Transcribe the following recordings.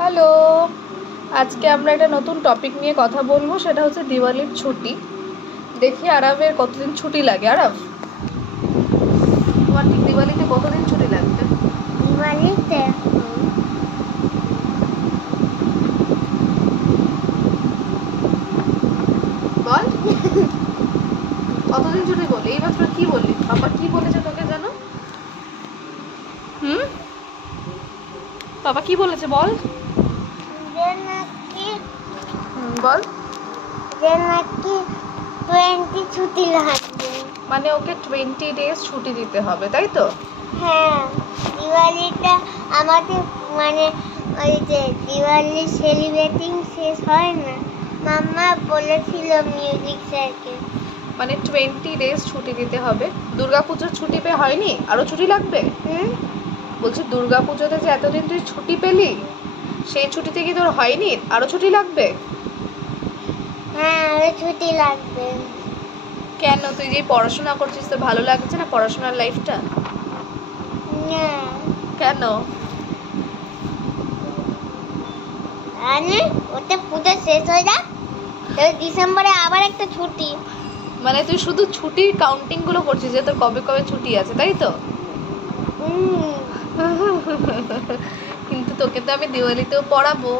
Hello, আজকে আমরা একটা নতুন টপিক নিয়ে কথা বলবো, সেটা হচ্ছে দিওয়ালির ছুটি। দেখি আরবের কতদিন ছুটি লাগে। আরব, তোমার ঠিক দিওয়ালিতে কতদিন ছুটি লাগবে? দিওয়ালিতে বল কতদিন ছুটি বলে। এইবার তোরা কি বললি? বাবা কি বলেছে তোকে জানো? বাবা কি বলেছে বল? বল। 20 ছুটি লাগবে, মানে ওকে 20 ডেজ ছুটি দিতে হবে, তাই তো? হ্যাঁ। দিওয়ালিটা আমাদের মানে ওই যে দিওয়ালি সেলিব্রেটিং শেষ হয় না, মাম্মা বলেছিল মিউজিক স্যারকে। মানে 20 ডেজ ছুটি দিতে হবে। দুর্গাপুজোর ছুটি পেয়ে হয়নি, আরো ছুটি লাগবে। বলছি দুর্গাপুজোতে যে এতদিন তুই ছুটি পেলি, সেই ছুটিতে কি তোর হয়নি, আরো ছুটি লাগবে? হ্যাঁ, আরো ছুটি লাগবে। কেন? তুই যে পড়াশোনা করছিস, তো ভালো লাগছে না পড়াশোনার লাইফটা? না, কেন? আরে ওটা পুজো শেষ হয়ে যাক, তাহলে ডিসেম্বরে আবার একটা ছুটি। মানে তুই শুধু ছুটির কাউন্টিং গুলো করছিস যে তোর কবে কবে ছুটি আছে, তাই তো? কিন্তু তোকে তো আমি দিওয়ালিতেও পড়াবো।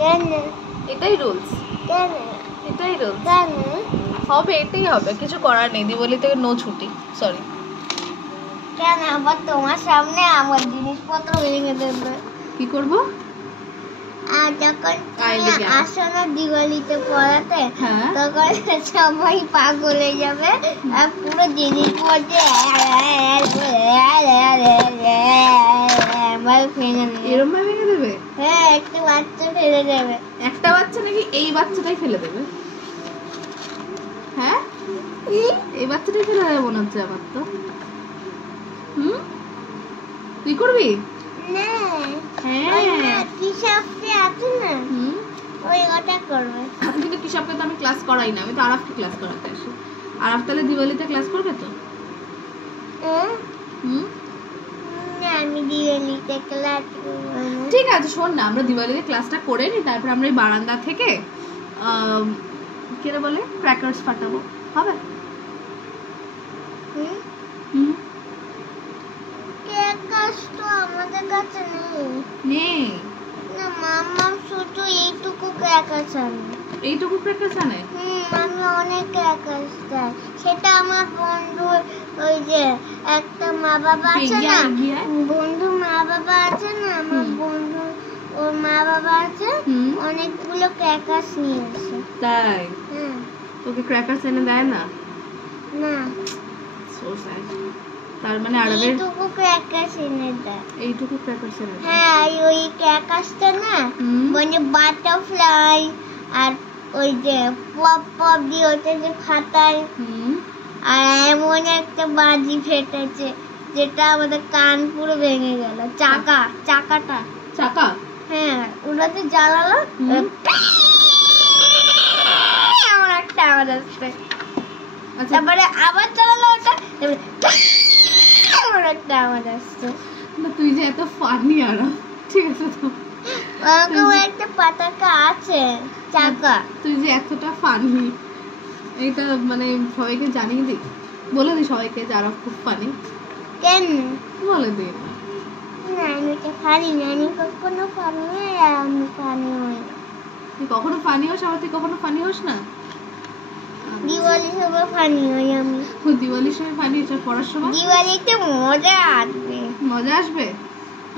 কেন? এটাই রুলস। কেন? এটাই রুলস। কেন? হবে, এটাই হবে, কিছু করার নেই। দিওয়ালিতে নো ছুটি, সরি। কেন আবার তোমার সামনে আমার জিনিসপত্র ভেঙে দেবে? কি করব? আর যখন তুমি আসো না দিওয়ালিতে পড়াতে, হ্যাঁ। তখন সবাই পাগল হয়ে যাবে আর পুরো জিনিসপত্র এরম ভাবে ভেঙে দেবে? হ্যাঁ, একটা বাচ্চা ফেলে দেবে। একটা বাচ্চা নাকি এই বাচ্চাটাই ফেলে দেবে? হ্যাঁ, এই বাচ্চাটাই ফেলে দেবে মনে হচ্ছে আমার তো। তুই করবি? না, হ্যাঁ, কি সাপে আছে না, ওই ওটা করবে। কিন্তু কিসবকে তো আমি ক্লাস করাই না, আমি তো আরাফকে ক্লাস করাতে আসি। আরাফ তাহলে দিওয়ালিতে ক্লাস করবে তো? না, আমি দিওয়ালিতে ক্লাস ঠিক আছে, শোন না, আমরা দিওয়ালিতে ক্লাসটা করে নিই, তারপর আমরা এই বারান্দা থেকে কেন বলে ক্র্যাকারস ফাটাবো, হবে? ক্র্যাকারস তো আমাদের কাছে নেই। না, মাম্মা শুধু এইটুকু ক্র্যাকারস আনে। এইটুকু ক্র্যাকারস আনে? আমি অনেক ক্র্যাকারস দেয়। সেটা আমার বন্ধু, ওই যে একটা মা বাবা আছে না, বন্ধু মা বাবা আছে না, আমার বন্ধু ওর মা বাবা আছে, অনেকগুলো ক্র্যাকারস নিয়ে আসে। তাই? তোকে ক্র্যাকারস এনে দেয় না? না, সো স্যাড। তার মানে আরবের এইটুকু ক্র্যাকারস এনে দেয়। এইটুকু ক্র্যাকারস এনে দেয়? হ্যাঁ, ওই ক্র্যাকারসটা না মানে বাটারফ্লাই আর ওই যে পপ পপ দিয়ে ওটা যে ফাটায়, আর এমন একটা বাজি ফেটেছে যেটা আমাদের কান পুরো ভেঙে গেল। চাকাটা। হ্যাঁ, ওটাতে জ্বালালো, এমন একটা আওয়াজ আসছে। তারপরে আবার চালালো ওটা, এমন একটা আওয়াজ আসছে। না, তুই যে এত ফানি আরাফ, ঠিক আছে তো? ওরকম একটা পতাকা আছে, চাকা। তুই যে এতটা ফানি, এটা মানে সবাইকে জানিয়ে দি, বলে দি সবাইকে যে আরাফ খুব ফানি। কেন? বলে দি। না, আমি তো ফানি না, আমি কখনো ফানি নই, আর আমি ফানি হই না। তুই কখনো ফানি হোস, আবার তুই কখনো ফানি হোস না? দিওয়ালির সময় ফানি হই আমি। দিওয়ালির সময় ফানি হচ্ছে, পড়ার সময় দিওয়ালিতে মজা আসবে। মজা আসবে?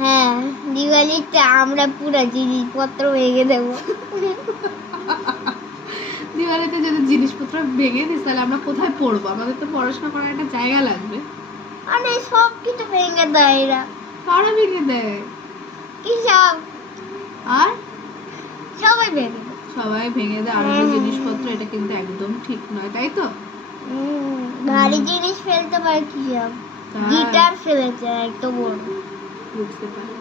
হ্যাঁ, দিওয়ালিতে আমরা পুরো জিনিসপত্র ভেঙে দেবো। দিওয়ালিতে যদি জিনিসপত্র ভেঙে দিস, তাহলে আমরা কোথায় পড়বো? আমাদের তো পড়াশোনা করার একটা জায়গা লাগবে। আরে সব কিছু ভেঙে দেয় এরা। কারা ভেঙে দেয়? কি সব? আর সবাই ভেঙে দেয়। সবাই ভেঙে দেয় আর জিনিসপত্র, এটা কিন্তু একদম ঠিক নয়, তাই তো? ভারী জিনিস ফেলতে পারে কি সব, গিটার ফেলেছে একদম বড়। বুঝতে পারি,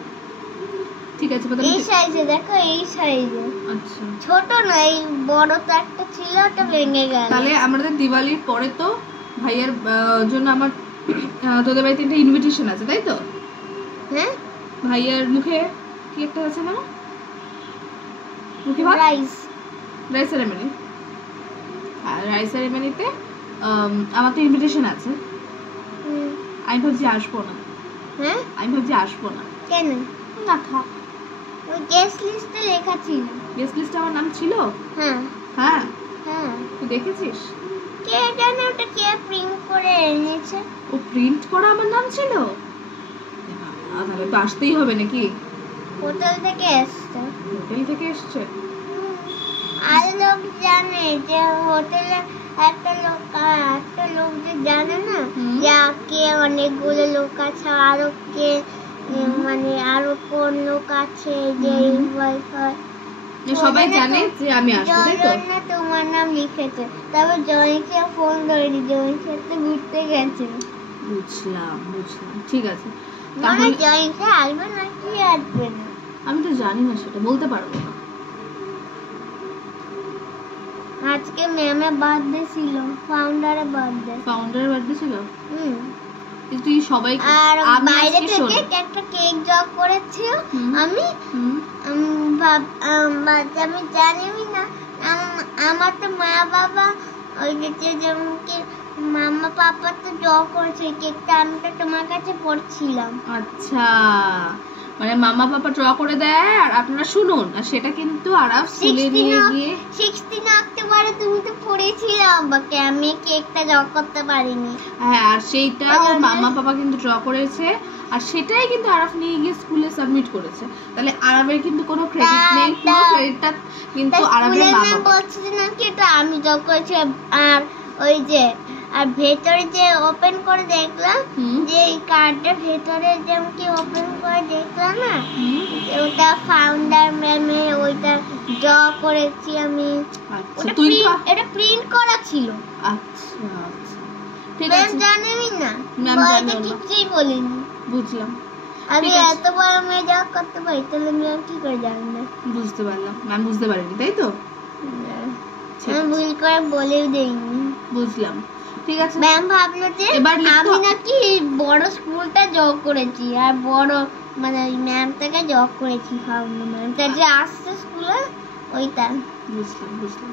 ঠিক আছে। এই সাইজে দেখো, এই সাইজে। আচ্ছা, ছোট না, এই বড় তো একটা ছিল, ওটা ভেঙে গেল। তাহলে আমাদের দিওয়ালির পরে তো ভাইয়ের জন্য আমার তোদের বাড়িতে একটা ইনভিটেশন আছে, তাই তো? হ্যাঁ, ভাইয়ার মুখে কি একটা আছে না? মুখে ভাত রাইস রাইস সেরেমনি। আর রাইস সেরেমনিতে আমার তো ইনভিটেশন আছে, আমি ভাবছি আসবো না। হ্যাঁ আমি ভাবছি আসবো না। কেন? না থাক। ওই গেস্ট লিস্টে লেখা ছিল। গেস্ট লিস্টে আমার নাম ছিল? হ্যাঁ হ্যাঁ। হ্যাঁ তুই দেখেছিস? কে জানে ওটা কে প্রিন্ট করে এনেছে। ও প্রিন্ট করা আমার নাম ছিল? তাহলে তো আসতেই হবে নাকি? হোটেল থেকে এসছে। হোটেল থেকে এসছে? আর লোক জানে যে হোটেলে একটা লোক যে জানে না যে কে অনেকগুলো লোক আছে, আরো কে মানে আরো কোন লোক আছে যে ইনভাইট হয়, সবাই জানে যে আমি আসবো, তাই তো? না তোমার নাম লিখেছে। তারপর জয়কে ফোন করেনি, জয়ের সাথে ঘুরতে গেছে। বুঝলাম বুঝলাম, ঠিক আছে। মানে জয়কে আসবে নাকি আসবে না আমি তো জানি না, সেটা বলতে পারবো না। আজকে ম্যামের বার্থডে ছিল, ফাউন্ডারের বার্থডে ছিল। তুই সবাই আর বাইরে থেকে একটা কেক জগ করেছিল। আমি আমি জানি না, আমার তো মা বাবা ওই যে যেমন কি মামা পাপা তো জগ করেছে কেকটা, আমি তো তোমার কাছে পড়ছিলাম। আচ্ছা, মানে মামা পাপা ড্র করে দেয় আর আপনারা শুনুন, আর সেটা কিন্তু আরাফ স্কুলে নিয়ে গিয়ে 16 অক্টোবরে তুমি তো পড়েছিলে আমাকে, আমি কেকটা জগ করতে পারিনি। হ্যাঁ, আর সেইটা মামা পাপা কিন্তু ড্র করেছে, আর সেটাই কিন্তু আরাফ নিয়ে গিয়ে স্কুলে সাবমিট করেছে। তাহলে আরাফের কিন্তু কোনো ক্রেডিট নেই, পুরো ক্রেডিটটা কিন্তু আরাফের মা বাবা। বলছি না কি এটা আমি জগ করেছি। আর ওই যে আর ভেতরে যে ওপেন করে দেখলাম, যে এই কার্ডের ভেতরে যেমন কি ওপেন করে দেখলাম না, ওটা ফাউন্ডার ম্যামে ওইটা ড্র করেছি আমি। আচ্ছা, তুই তো এটা প্রিন্ট করা ছিল। আচ্ছা আচ্ছা, ঠিক ম্যাম আছে। জানেনই না, ম্যাম জানে না, কিছুই বলিনি। বুঝলাম। আমি এত বড় মেয়ে জগ করতে পারি, তাহলে ম্যাম কি করে জানেন না? বুঝতে পারলাম, ম্যাম বুঝতে পারেনি, তাই তো? আমি ভুল করে বলেও দেইনি। বুঝলাম, ঠিক আছে। ম্যাম ভাবলো যে আমি নাকি বড় স্কুলটা জগ করেছি, আর বড় মানে ওই ম্যামটাকে জগ করেছি, ফাউন্ডার ম্যামটা যে আসছে স্কুলে ওইটা। বুঝলাম বুঝলাম,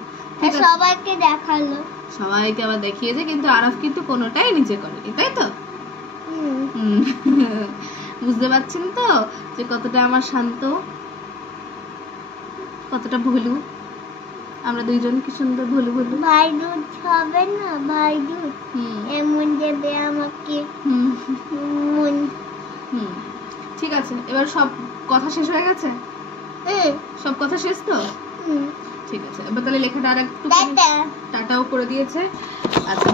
সবাইকে দেখালো, সবাইকে আবার দেখিয়েছে, কিন্তু আরাফ কিন্তু কোনোটাই নিজে করেনি, তাই তো? বুঝতে পারছেন তো যে কতটা আমার শান্ত, কতটা ভুলু। আমরা দুইজন কি সুন্দর ভুলু ভুলু। ভাই দুধ হবে না, ভাই দুধ এমন দেবে আমাকে। ঠিক আছে, এবার সব কথা শেষ হয়ে গেছে? সব কথা শেষ তো? ঠিক আছে, এবার তাহলে লেখাটা আর একটু টাটাও করে দিয়েছে। আচ্ছা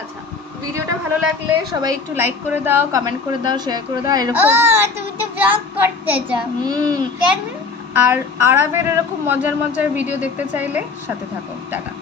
আচ্ছা, ভিডিওটা ভালো লাগলে সবাই একটু লাইক করে দাও, কমেন্ট করে দাও, শেয়ার করে দাও। এরকম তুমি তো ব্লগ করতে চাও কেন? আর আরাফের এরকম মজার মজার ভিডিও দেখতে চাইলে সাথে থাকো। টাটা।